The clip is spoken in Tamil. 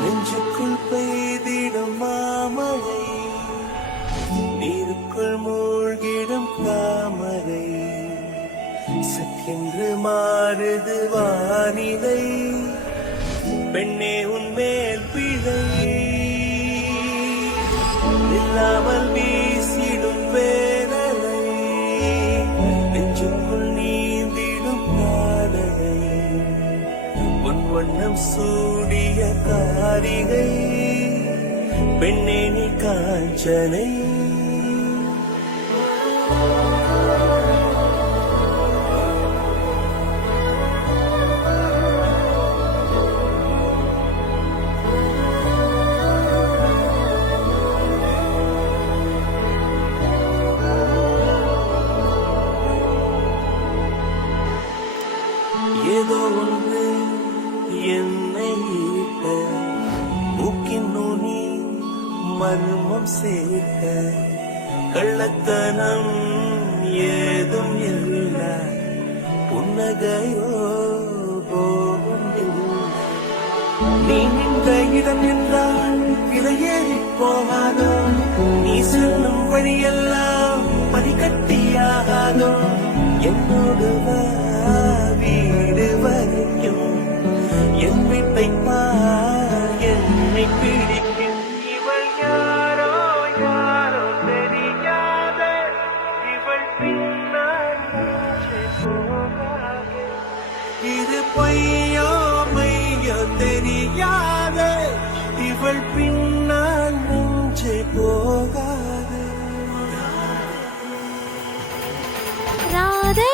நெஞ்சுக்குள் பெய்திடும் மாமழை, நீருக்குள் மூழ்கிடும் தாமரை, சற்றென்று மாறுது வானிலை, பெண்ணே உன்மேல் பிழை, இல்லாமல் வீசிடும் வேனலை, நெஞ்சுக்குள் நீந்திடும் காதலை, உன் வண்ணம் சூடிய காரிகை, பெண்ணே நீ காஞ்சனை. ஏதோ ஒன்று என்னை ஈர்க்க, மூக்கின் நுனி மர்மம் சேர்க்க, கள்ளத்தனம் ஏதும் இல்ல, புன்னகையோ போகும் இல்லை. நீ நின்ற இடம் என்றால் விலையேறி போகாதோ, நீ செல்லும் வழியெல்லாம் பனிக்கட்டியாகாதோ, என்னோடு வா வீடு வரைக்கும், என் வீட்டை என்னை பிடிக்கும். இவள் யாரோ யாரோ தெரியாத, இவள் பின்னால் போகாத, இது பொய்யோ மையோ தெரியாத, இவள் பின்னால் நெஞ்சே போகாத. ராதை